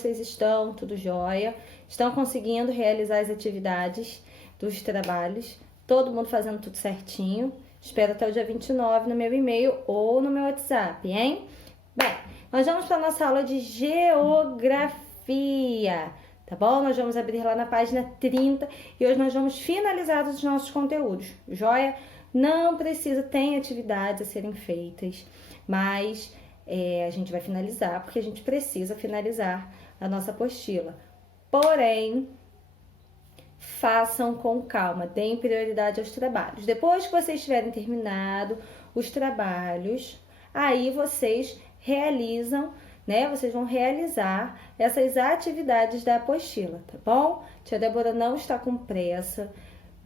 vocês estão? Tudo jóia? Estão conseguindo realizar as atividades dos trabalhos? Todo mundo fazendo tudo certinho? Espero até o dia 29 no meu e-mail ou no meu WhatsApp, hein? Bem, nós vamos para a nossa aula de geografia, tá bom? Nós vamos abrir lá na página 30 e hoje nós vamos finalizar os nossos conteúdos, joia? Não precisa, tem atividades a serem feitas, mas a gente vai finalizar porque a gente precisa finalizar a nossa apostila. Porém, façam com calma, deem prioridade aos trabalhos. Depois que vocês tiverem terminado os trabalhos, aí vocês realizam, né? Vocês vão realizar essas atividades da apostila, tá bom? Tia Débora não está com pressa.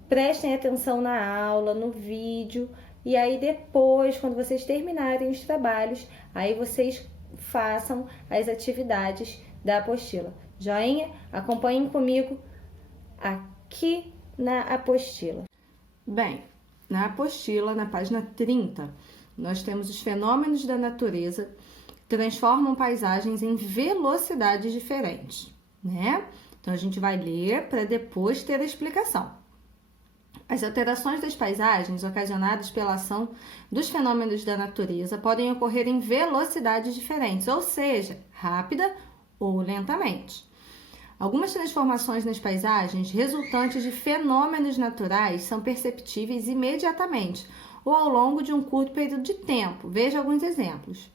Prestem atenção na aula, no vídeo, e aí depois, quando vocês terminarem os trabalhos, aí vocês façam as atividades da apostila. Joinha? Acompanhem comigo aqui na apostila. Bem, na apostila, na página 30, nós temos os fenômenos da natureza que transformam paisagens em velocidades diferentes, né? Então, a gente vai ler para depois ter a explicação. As alterações das paisagens ocasionadas pela ação dos fenômenos da natureza podem ocorrer em velocidades diferentes, ou seja, rápida ou lentamente. Algumas transformações nas paisagens resultantes de fenômenos naturais são perceptíveis imediatamente ou ao longo de um curto período de tempo. Veja alguns exemplos.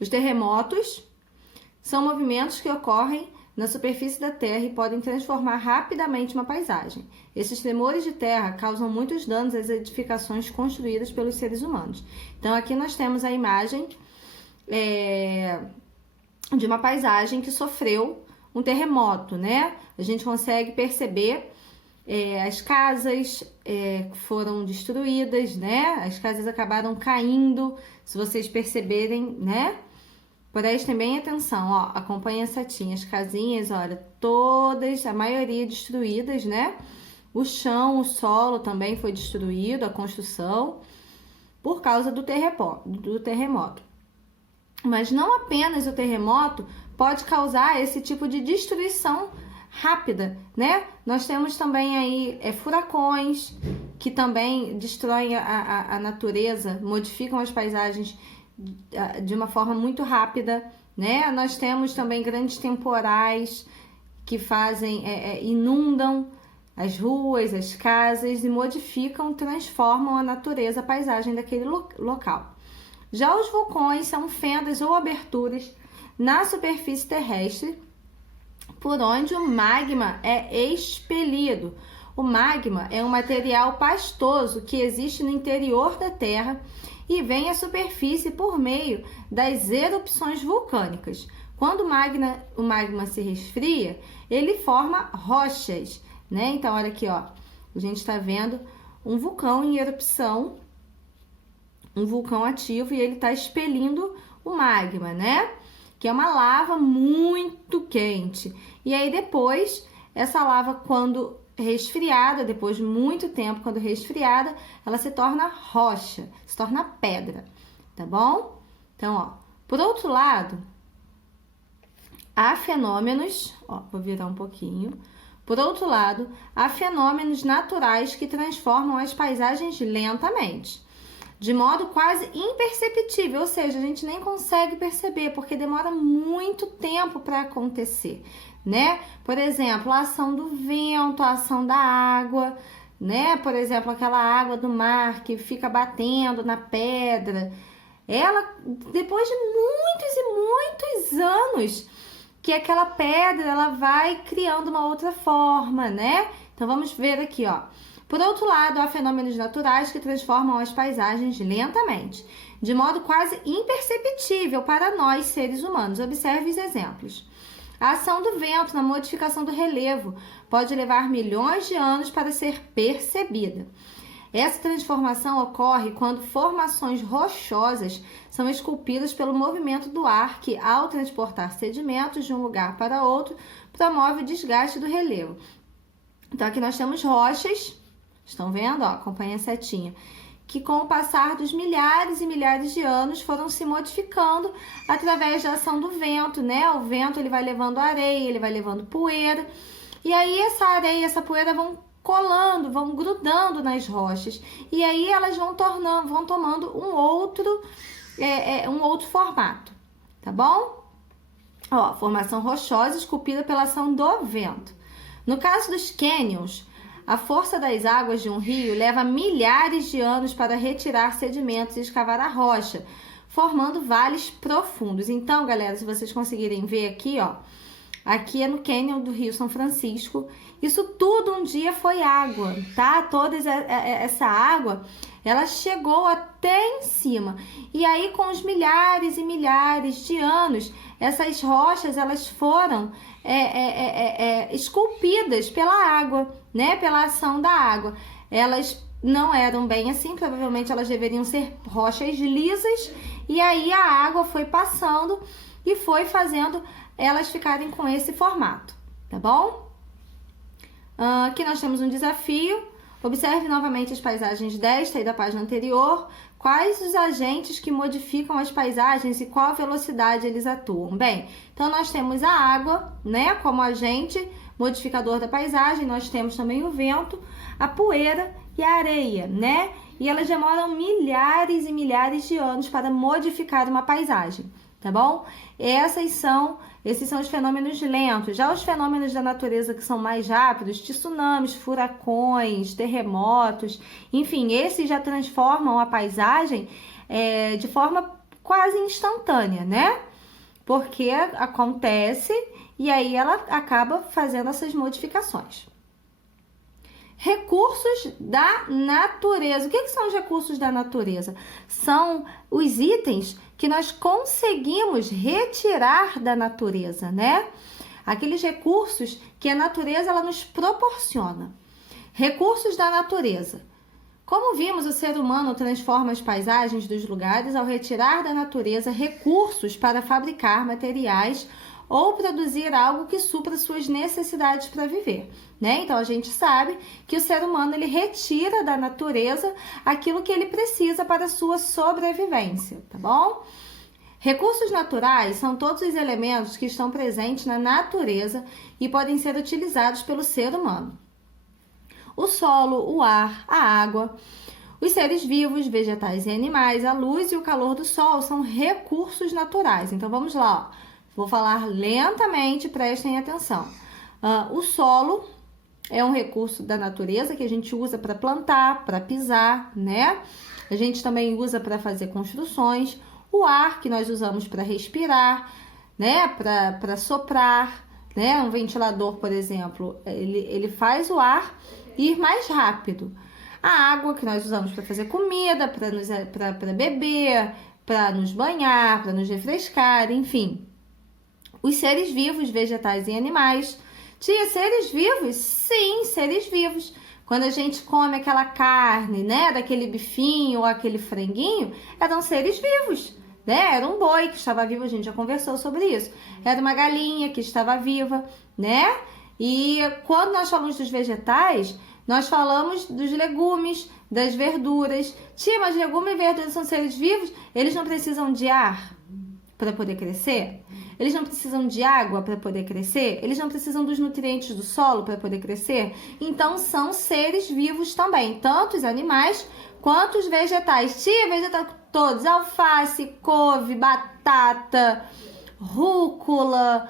Os terremotos são movimentos que ocorrem na superfície da Terra e podem transformar rapidamente uma paisagem. Esses tremores de terra causam muitos danos às edificações construídas pelos seres humanos. Então, aqui nós temos a imagem de uma paisagem que sofreu um terremoto, né? A gente consegue perceber as casas foram destruídas, né? As casas acabaram caindo, se vocês perceberem, né? Prestem bem atenção, ó, acompanhem a setinha, as casinhas, olha, todas, a maioria destruídas, né? O chão, o solo também foi destruído, a construção, por causa do terremoto. Mas não apenas o terremoto pode causar esse tipo de destruição rápida, né? Nós temos também aí furacões, que também destroem a natureza, modificam as paisagens de uma forma muito rápida, né? Nós temos também grandes temporais que inundam as ruas, as casas e modificam, transformam a natureza, a paisagem daquele local. Já os vulcões são fendas ou aberturas na superfície terrestre por onde o magma é expelido. O magma é um material pastoso que existe no interior da Terra e vem à superfície por meio das erupções vulcânicas. Quando o magma se resfria, ele forma rochas, né? Então, olha aqui, ó, a gente está vendo um vulcão em erupção, um vulcão ativo, e ele está expelindo o magma, né? Que é uma lava muito quente. E aí depois, essa lava, quando resfriada, depois de muito tempo, quando resfriada, ela se torna rocha, se torna pedra, tá bom? Então, ó, por outro lado, há fenômenos, ó, vou virar um pouquinho. Por outro lado, há fenômenos naturais que transformam as paisagens lentamente, de modo quase imperceptível, ou seja, a gente nem consegue perceber, porque demora muito tempo para acontecer, né? Por exemplo, a ação do vento, a ação da água, né? Por exemplo, aquela água do mar que fica batendo na pedra, ela, depois de muitos e muitos anos, que aquela pedra, ela vai criando uma outra forma, né? Então, vamos ver aqui, ó. Por outro lado, há fenômenos naturais que transformam as paisagens lentamente, de modo quase imperceptível para nós, seres humanos. Observe os exemplos. A ação do vento na modificação do relevo pode levar milhões de anos para ser percebida. Essa transformação ocorre quando formações rochosas são esculpidas pelo movimento do ar que, ao transportar sedimentos de um lugar para outro, promove o desgaste do relevo. Então, aqui nós temos rochas, estão vendo? Ó, acompanha a setinha, que com o passar dos milhares e milhares de anos foram se modificando através da ação do vento, né? O vento ele vai levando areia, ele vai levando poeira, e aí essa areia e essa poeira vão colando, vão grudando nas rochas, e aí elas vão tomando um outro formato, tá bom? Ó, formação rochosa esculpida pela ação do vento. No caso dos cânions, a força das águas de um rio leva milhares de anos para retirar sedimentos e escavar a rocha, formando vales profundos. Então, galera, se vocês conseguirem ver aqui, ó, aqui é no cânion do Rio São Francisco. Isso tudo um dia foi água, tá? Toda essa água, ela chegou até em cima. E aí, com os milhares e milhares de anos, essas rochas, elas foram esculpidas pela água, né? Pela ação da água. Elas não eram bem assim, provavelmente elas deveriam ser rochas lisas. E aí, a água foi passando e foi fazendo elas ficarem com esse formato, tá bom? Aqui nós temos um desafio. Observe novamente as paisagens desta e da página anterior. Quais os agentes que modificam as paisagens e qual a velocidade eles atuam? Bem, então nós temos a água, né, como agente modificador da paisagem. Nós temos também o vento, a poeira e a areia, né? E elas demoram milhares e milhares de anos para modificar uma paisagem, tá bom? Esses são os fenômenos lentos. Já os fenômenos da natureza que são mais rápidos, tsunamis, furacões, terremotos, enfim, esses já transformam a paisagem de forma quase instantânea, né? Porque acontece e aí ela acaba fazendo essas modificações. Recursos da natureza. O que são os recursos da natureza? São os itens que nós conseguimos retirar da natureza, né? Aqueles recursos que a natureza ela nos proporciona. Recursos da natureza. Como vimos, o ser humano transforma as paisagens dos lugares ao retirar da natureza recursos para fabricar materiais ou produzir algo que supra suas necessidades para viver, né? Então, a gente sabe que o ser humano, ele retira da natureza aquilo que ele precisa para a sua sobrevivência, tá bom? Recursos naturais são todos os elementos que estão presentes na natureza e podem ser utilizados pelo ser humano. O solo, o ar, a água, os seres vivos, vegetais e animais, a luz e o calor do sol são recursos naturais. Então, vamos lá, ó. Vou falar lentamente, prestem atenção. O solo é um recurso da natureza que a gente usa para plantar, para pisar, né? A gente também usa para fazer construções. O ar que nós usamos para respirar, né? Para soprar, né? Um ventilador, por exemplo, ele faz o ar ir mais rápido. A água que nós usamos para fazer comida, para beber, para nos banhar, para nos refrescar, enfim. Os seres vivos, vegetais e animais. Tia, seres vivos? Sim, seres vivos. Quando a gente come aquela carne, né, daquele bifinho ou aquele franguinho, eram seres vivos, né? Era um boi que estava vivo, a gente já conversou sobre isso. Era uma galinha que estava viva, né? E quando nós falamos dos vegetais, nós falamos dos legumes, das verduras. Tia, mas legumes e verduras são seres vivos? Eles não precisam de ar para poder crescer? Eles não precisam de água para poder crescer? Eles não precisam dos nutrientes do solo para poder crescer? Então, são seres vivos também, tanto os animais quanto os vegetais. Tia, vegetais todos, alface, couve, batata, rúcula,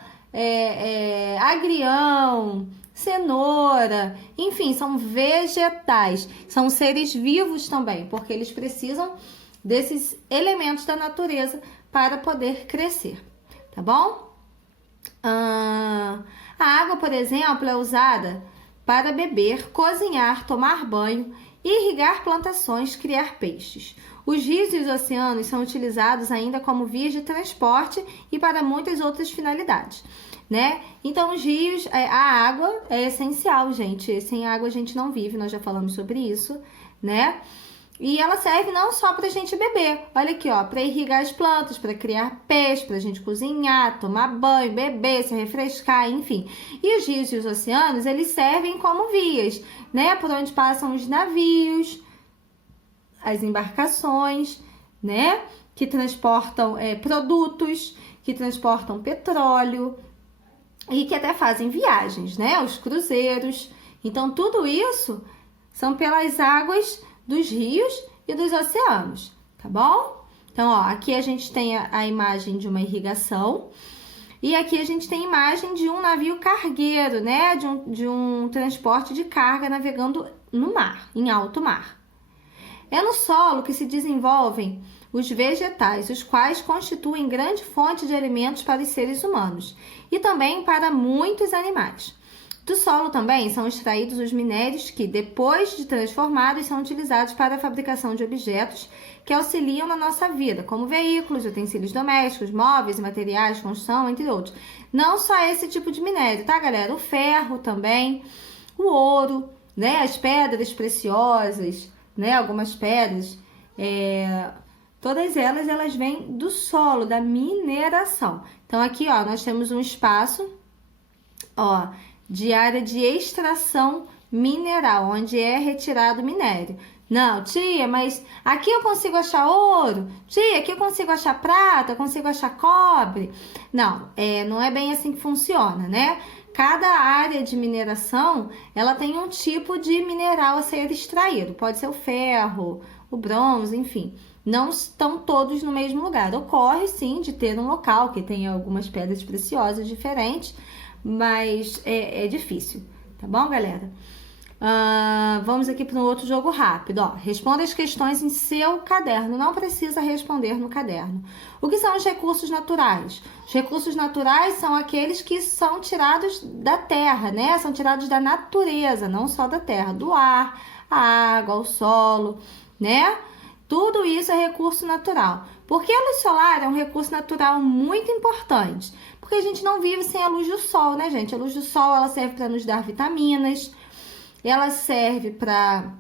agrião, cenoura, enfim, são vegetais, são seres vivos também, porque eles precisam desses elementos da natureza para poder crescer. Tá bom? A água, por exemplo, é usada para beber, cozinhar, tomar banho, irrigar plantações, criar peixes. Os rios e os oceanos são utilizados ainda como vias de transporte e para muitas outras finalidades, né? Então, os rios, a água é essencial, gente. Sem água a gente não vive, nós já falamos sobre isso, né? E ela serve não só para a gente beber, olha aqui, ó, para irrigar as plantas, para criar peixe, para a gente cozinhar, tomar banho, beber, se refrescar, enfim. E os rios e os oceanos, eles servem como vias, né, por onde passam os navios, as embarcações, né? Que transportam produtos, que transportam petróleo e que até fazem viagens, né? Os cruzeiros. Então, tudo isso são pelas águas dos rios e dos oceanos, tá bom? Então, ó, aqui a gente tem a imagem de uma irrigação e aqui a gente tem a imagem de um navio cargueiro, né? De um transporte de carga navegando no mar, em alto mar. É no solo que se desenvolvem os vegetais, os quais constituem grande fonte de alimentos para os seres humanos e também para muitos animais. Do solo também são extraídos os minérios que, depois de transformados, são utilizados para a fabricação de objetos que auxiliam na nossa vida, como veículos, utensílios domésticos, móveis, materiais de construção, entre outros. Não só esse tipo de minério, tá, galera? O ferro também, o ouro, né? As pedras preciosas, né? Algumas pedras, todas elas vêm do solo, da mineração. Então, aqui, ó, nós temos um espaço, ó, de área de extração mineral, onde é retirado o minério. Não, tia, mas aqui eu consigo achar ouro? Tia, aqui eu consigo achar prata? Eu consigo achar cobre? Não, não é bem assim que funciona, né? Cada área de mineração, ela tem um tipo de mineral a ser extraído. Pode ser o ferro, o bronze, enfim. Não estão todos no mesmo lugar. Ocorre, sim, de ter um local que tenha algumas pedras preciosas diferentes, mas é difícil, tá bom, galera? Vamos aqui para um outro jogo rápido, ó. Responda as questões em seu caderno, não precisa responder no caderno. O que são os recursos naturais? Os recursos naturais são aqueles que são tirados da terra, né? São tirados da natureza, não só da terra, do ar, a água, o solo, né? Tudo isso é recurso natural. Porque a luz solar é um recurso natural muito importante, porque a gente não vive sem a luz do sol, né, gente? A luz do sol, ela serve para nos dar vitaminas, ela serve para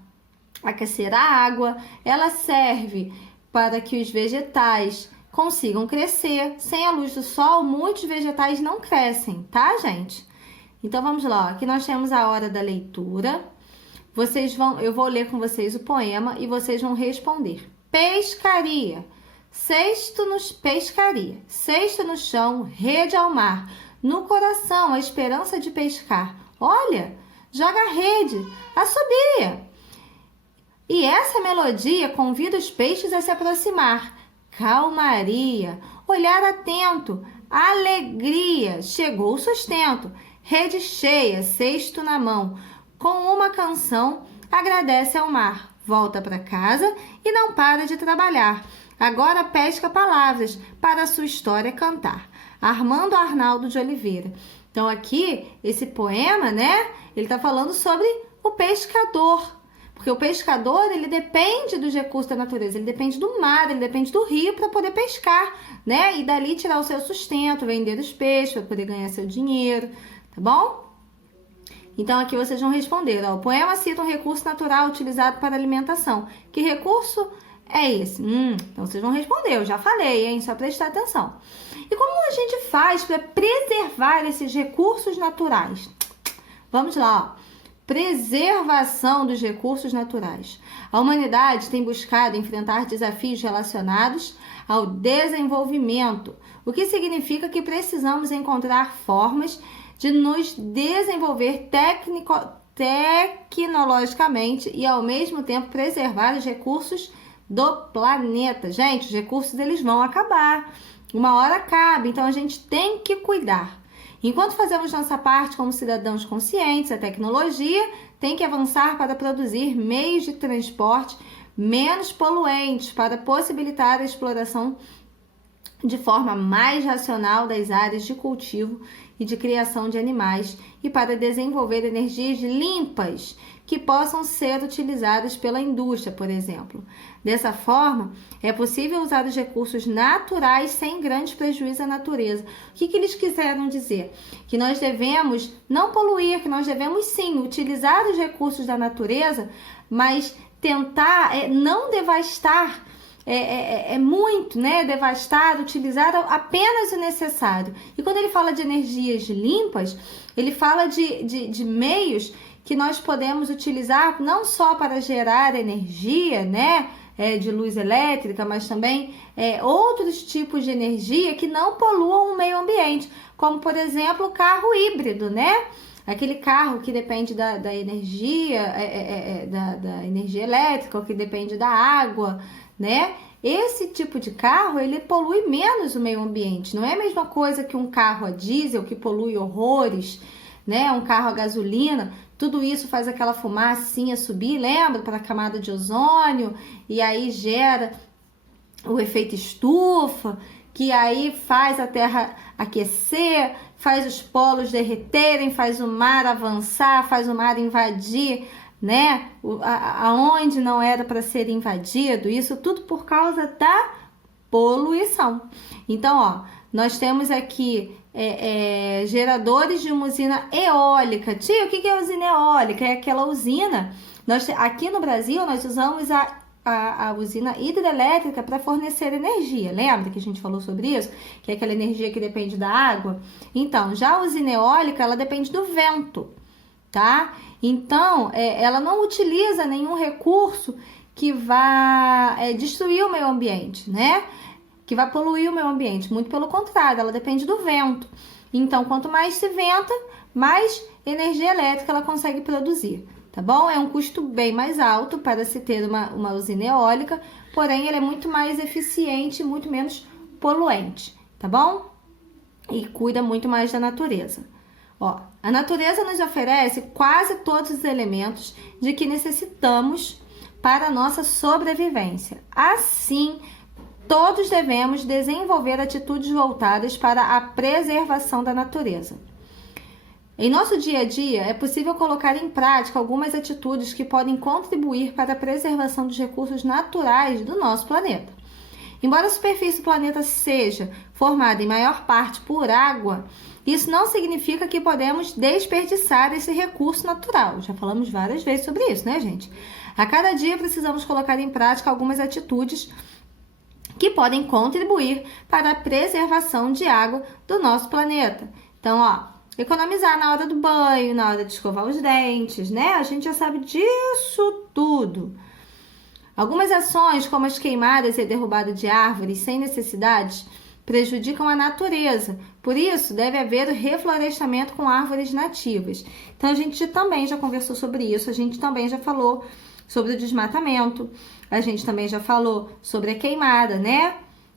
aquecer a água, ela serve para que os vegetais consigam crescer. Sem a luz do sol, muitos vegetais não crescem, tá, gente? Então, vamos lá. Aqui nós temos a hora da leitura. Eu vou ler com vocês o poema e vocês vão responder. Pescaria. Pescaria. Cesto no chão, rede ao mar. No coração, a esperança de pescar. Olha, joga a rede, assobia. E essa melodia convida os peixes a se aproximar. Calmaria, olhar atento, alegria. Chegou o sustento. Rede cheia, cesto na mão. Com uma canção, agradece ao mar. Volta para casa e não para de trabalhar. Agora pesca palavras para a sua história cantar. Armando Arnaldo de Oliveira. Então, aqui, esse poema, né? Ele está falando sobre o pescador. Porque o pescador, ele depende dos recursos da natureza. Ele depende do mar, ele depende do rio para poder pescar, né? E dali tirar o seu sustento, vender os peixes para poder ganhar seu dinheiro, tá bom? Então, aqui vocês vão responder, ó. O poema cita um recurso natural utilizado para alimentação. Que recurso é esse? Então, vocês vão responder. Eu já falei, hein? Só prestar atenção. E como a gente faz para preservar esses recursos naturais? Vamos lá, ó. Preservação dos recursos naturais. A humanidade tem buscado enfrentar desafios relacionados ao desenvolvimento, o que significa que precisamos encontrar formas de nos desenvolver tecnologicamente e, ao mesmo tempo, preservar os recursos do planeta. Gente, os recursos eles vão acabar. Uma hora acaba, então a gente tem que cuidar. Enquanto fazemos nossa parte como cidadãos conscientes, a tecnologia tem que avançar para produzir meios de transporte menos poluentes, para possibilitar a exploração de forma mais racional das áreas de cultivo e de criação de animais e para desenvolver energias limpas que possam ser utilizadas pela indústria, por exemplo. Dessa forma, é possível usar os recursos naturais sem grande prejuízo à natureza. O que eles quiseram dizer? Que nós devemos não poluir, que nós devemos sim utilizar os recursos da natureza, mas tentar não devastar muito, né? Devastar, utilizar apenas o necessário. E quando ele fala de energias limpas, ele fala de meios que nós podemos utilizar não só para gerar energia, né? de luz elétrica, mas também outros tipos de energia que não poluam o meio ambiente, como, por exemplo, o carro híbrido, né? Aquele carro que depende da energia, da energia elétrica, ou que depende da água, né? Esse tipo de carro, ele polui menos o meio ambiente. Não é a mesma coisa que um carro a diesel, que polui horrores, né? Um carro a gasolina. Tudo isso faz aquela fumacinha subir, lembra? Para a camada de ozônio. E aí gera o efeito estufa, que aí faz a Terra aquecer, faz os polos derreterem, faz o mar avançar, faz o mar invadir, né? Aonde não era para ser invadido. Isso tudo por causa da poluição. Então, ó, nós temos aqui geradores de uma usina eólica. Tia, o que é usina eólica? É aquela usina. Aqui no Brasil, nós usamos a usina hidrelétrica para fornecer energia. Lembra que a gente falou sobre isso? Que é aquela energia que depende da água? Então, já a usina eólica, ela depende do vento, tá? Então, ela não utiliza nenhum recurso que vá destruir o meio ambiente, né? Que vai poluir o meio ambiente. Muito pelo contrário, ela depende do vento. Então, quanto mais se venta, mais energia elétrica ela consegue produzir. Tá bom? É um custo bem mais alto para se ter uma usina eólica, porém ele é muito mais eficiente, muito menos poluente, tá bom? E cuida muito mais da natureza. Ó, a natureza nos oferece quase todos os elementos de que necessitamos para a nossa sobrevivência. Assim, todos devemos desenvolver atitudes voltadas para a preservação da natureza. Em nosso dia a dia, é possível colocar em prática algumas atitudes que podem contribuir para a preservação dos recursos naturais do nosso planeta. Embora a superfície do planeta seja formada em maior parte por água, isso não significa que podemos desperdiçar esse recurso natural. Já falamos várias vezes sobre isso, né, gente? A cada dia precisamos colocar em prática algumas atitudes que podem contribuir para a preservação de água do nosso planeta. Então, ó, economizar na hora do banho, na hora de escovar os dentes, né? A gente já sabe disso tudo. Algumas ações, como as queimadas e a derrubada de árvores sem necessidade, prejudicam a natureza. Por isso, deve haver o reflorestamento com árvores nativas. Então, a gente também já conversou sobre isso, a gente também já falou sobre o desmatamento, a gente também já falou sobre a queimada, né?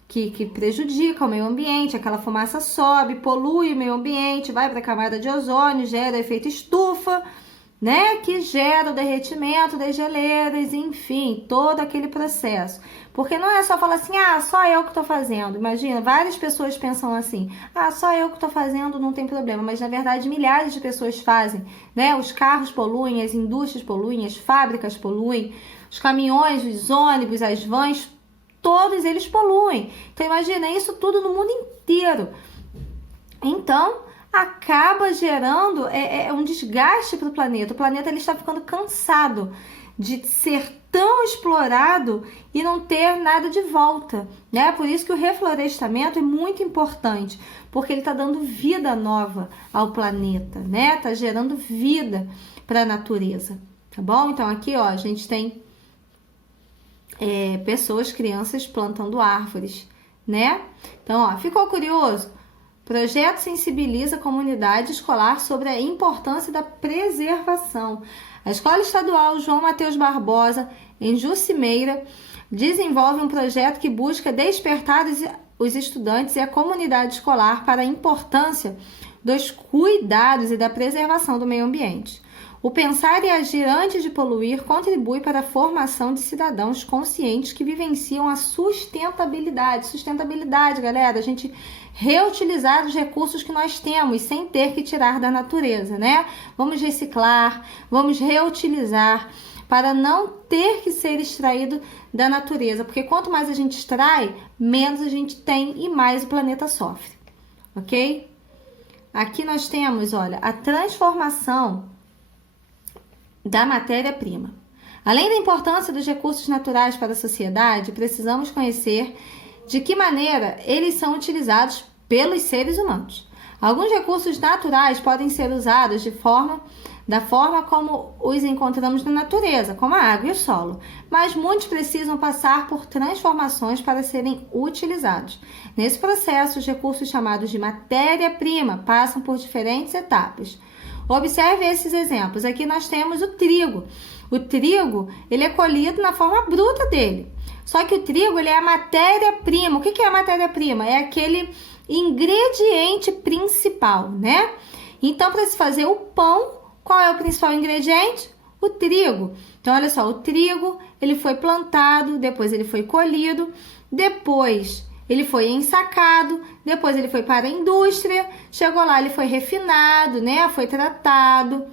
Que prejudica o meio ambiente, aquela fumaça sobe, polui o meio ambiente, vai para a camada de ozônio, gera efeito estufa, né? Que gera o derretimento das geleiras, enfim, todo aquele processo. Porque não é só falar assim, só eu que estou fazendo. Imagina, várias pessoas pensam assim, só eu que estou fazendo, não tem problema. Mas, na verdade, milhares de pessoas fazem, né? Os carros poluem, as indústrias poluem, as fábricas poluem, os caminhões, os ônibus, as vans, todos eles poluem. Então, imagina isso tudo no mundo inteiro. Então, acaba gerando um desgaste para o planeta. O planeta ele está ficando cansado de ser tão explorado e não ter nada de volta, né? Por isso que o reflorestamento é muito importante, porque ele está dando vida nova ao planeta, né? Está gerando vida para a natureza, tá bom? Então, aqui, ó, a gente tem pessoas, crianças plantando árvores, né? Então, ó, ficou curioso? Projeto sensibiliza a comunidade escolar sobre a importância da preservação. A Escola Estadual João Mateus Barbosa, em Jucimeira, desenvolve um projeto que busca despertar os estudantes e a comunidade escolar para a importância dos cuidados e da preservação do meio ambiente. O pensar e agir antes de poluir contribui para a formação de cidadãos conscientes que vivenciam a sustentabilidade. Sustentabilidade, galera, a gente reutilizar os recursos que nós temos sem ter que tirar da natureza, né? Vamos reciclar, vamos reutilizar para não ter que ser extraído da natureza, porque quanto mais a gente extrai, menos a gente tem e mais o planeta sofre, ok? Aqui nós temos, olha, a transformação da matéria-prima. Além da importância dos recursos naturais para a sociedade, precisamos conhecer de que maneira eles são utilizados pelos seres humanos. Alguns recursos naturais podem ser usados de forma da forma como os encontramos na natureza, como a água e o solo, mas muitos precisam passar por transformações para serem utilizados. Nesse processo, os recursos chamados de matéria-prima passam por diferentes etapas. Observe esses exemplos. Aqui nós temos o trigo. O trigo, ele é colhido na forma bruta dele. Só que o trigo, ele é a matéria-prima. O que é a matéria-prima? É aquele ingrediente principal, né? Então, para se fazer o pão, qual é o principal ingrediente? O trigo. Então, olha só, o trigo, ele foi plantado, depois ele foi colhido, depois ele foi ensacado, depois ele foi para a indústria, chegou lá, ele foi refinado, né? Foi tratado,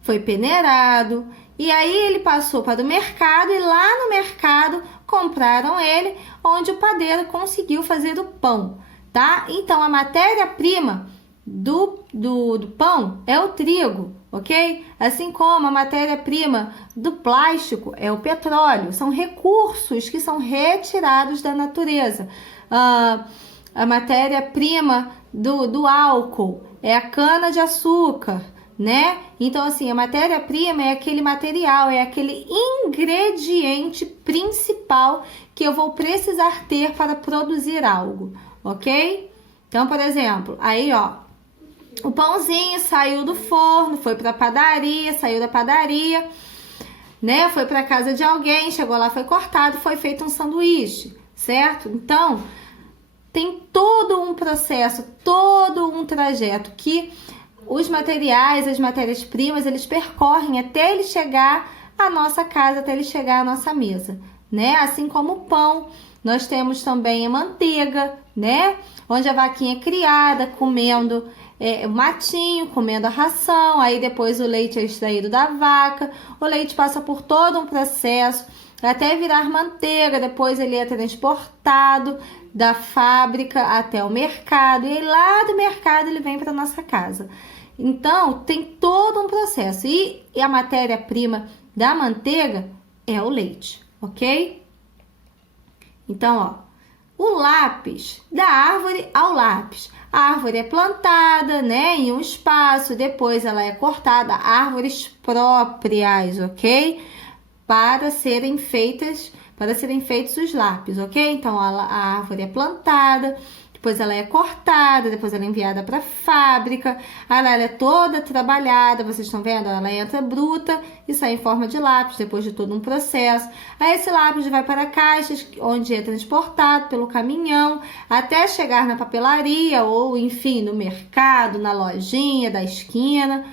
foi peneirado, e aí ele passou para o mercado, e lá no mercado compraram ele, onde o padeiro conseguiu fazer o pão, tá? Então, a matéria-prima do pão é o trigo, ok? Assim como a matéria-prima do plástico é o petróleo. São recursos que são retirados da natureza. A matéria-prima do álcool é a cana-de-açúcar, né? Então, assim, a matéria-prima é aquele material, é aquele ingrediente principal que eu vou precisar ter para produzir algo, ok? Então, por exemplo, aí, ó, o pãozinho saiu do forno, foi para a padaria, saiu da padaria, né? Foi para casa de alguém, chegou lá, foi cortado, foi feito um sanduíche, certo? Então, tem todo um processo, todo um trajeto que os materiais, as matérias-primas, eles percorrem até ele chegar à nossa casa, até ele chegar à nossa mesa, né? Assim como o pão, nós temos também a manteiga, né? Onde a vaquinha é criada, comendo o matinho, comendo a ração, aí depois o leite é extraído da vaca, o leite passa por todo um processo até virar manteiga, depois ele é transportado da fábrica até o mercado, e lá do mercado ele vem para nossa casa. Então, tem todo um processo, e a matéria-prima da manteiga é o leite, ok? Então, ó, o lápis, da árvore ao lápis. A árvore é plantada, né, em um espaço, depois ela é cortada, árvores próprias, ok? Para serem feitos os lápis, ok? Então, a árvore é plantada, depois ela é cortada, depois ela é enviada para a fábrica, ela é toda trabalhada, vocês estão vendo? Ela entra bruta e sai em forma de lápis, depois de todo um processo. Aí esse lápis vai para caixas, onde é transportado pelo caminhão, até chegar na papelaria, ou enfim, no mercado, na lojinha da esquina.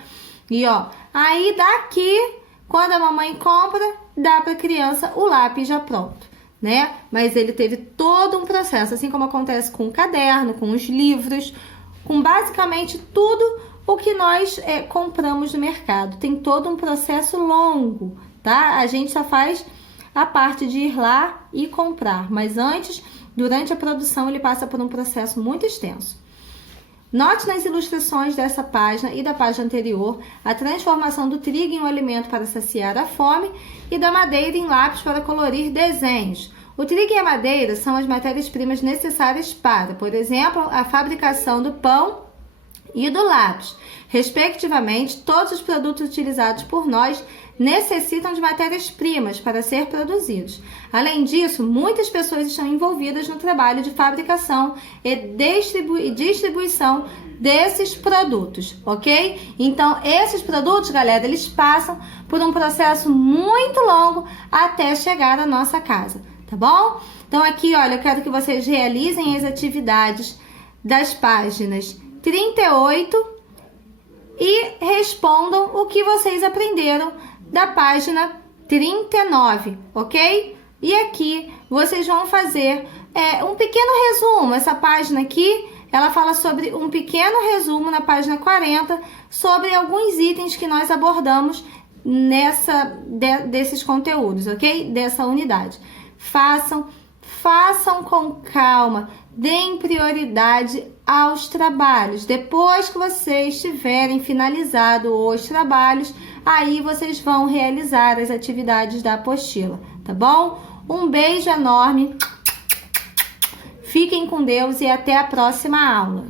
E ó, aí daqui, quando a mamãe compra, dá para a criança o lápis já pronto, né? Mas ele teve todo um processo, assim como acontece com o caderno, com os livros, com basicamente tudo o que nós compramos no mercado. Tem todo um processo longo, tá? A gente só faz a parte de ir lá e comprar, mas antes, durante a produção, ele passa por um processo muito extenso. Note nas ilustrações dessa página e da página anterior a transformação do trigo em um alimento para saciar a fome e da madeira em lápis para colorir desenhos. O trigo e a madeira são as matérias-primas necessárias para, por exemplo, a fabricação do pão e do lápis. Respectivamente, todos os produtos utilizados por nós necessitam de matérias-primas para ser produzidos. Além disso, muitas pessoas estão envolvidas no trabalho de fabricação e distribuição desses produtos, ok? Então, esses produtos, galera, eles passam por um processo muito longo até chegar à nossa casa, tá bom? Então, aqui, olha, eu quero que vocês realizem as atividades das páginas 38 e respondam o que vocês aprenderam da página 39, ok? E aqui vocês vão fazer um pequeno resumo. Essa página aqui, ela fala sobre um pequeno resumo na página 40 sobre alguns itens que nós abordamos desses conteúdos, ok? Dessa unidade. Façam com calma, deem prioridade aos trabalhos. Depois que vocês tiverem finalizado os trabalhos, aí vocês vão realizar as atividades da apostila, tá bom? Um beijo enorme, fiquem com Deus e até a próxima aula.